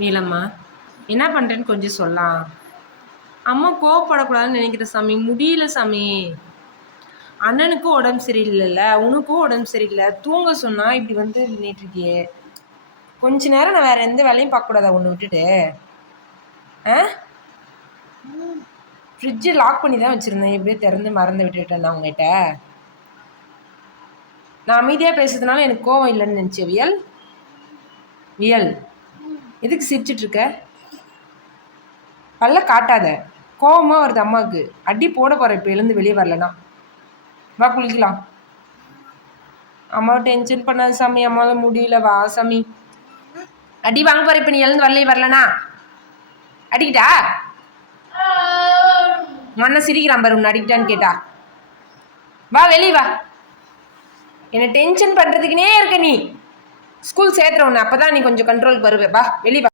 நீலம்மா, என்ன பண்ணுறேன்னு கொஞ்சம் சொல்லலாம். அம்மா கோவப்படக்கூடாதுன்னு நினைக்கிற சாமி, முடியல சாமி. அண்ணனுக்கும் உடம்பு சரியில்லைல்ல, உனக்கும் உடம்பு சரியில்லை. தூங்க சொன்னா இப்படி வந்து நின்றுட்டு இருக்கியே. கொஞ்ச நேரம் நான் வேற எந்த வேலையும் பார்க்கக்கூடாதா ஒன்று விட்டுட்டு? ஆ, ஃப்ரிட்ஜு லாக் பண்ணி தான் வச்சுருந்தேன், எப்படியோ திறந்து மறந்து விட்டுட்டேன் நான் உங்ககிட்ட. நான் அமைதியாக பேசுறதுனால எனக்கு கோவம் இல்லைன்னு நினச்சேன் வியல். வியல், எதுக்கு சிரிச்சிட்டு இருக்க? பல்ல காட்டாத. கோவமா வருது அம்மாவுக்கு. அடி போட போகிறேன் இப்போ எழுந்து வெளியே வரலனா. வா குளிக்கலாம். அம்மாவை டென்ஷன் பண்ணாத சாமி, அம்மாவில் முடியல. வா சாமி. அடி வாங்க போகிற இப்போ நீ எழுந்து வரலனா? அடிக்கிட்டா மண்ணை சிரிக்கிறான் பாரு, உன்னை அடிக்கிட்டான்னு கேட்டா. வா வெளியே வா. என்னை டென்ஷன் பண்ணுறதுக்குனே இருக்க நீ. ஸ்கூல் சேர்த்துற உன்னை, அப்போ தான் நீ கொஞ்சம் கண்ட்ரோலுக்கு வருவே. வா வெளியே வா.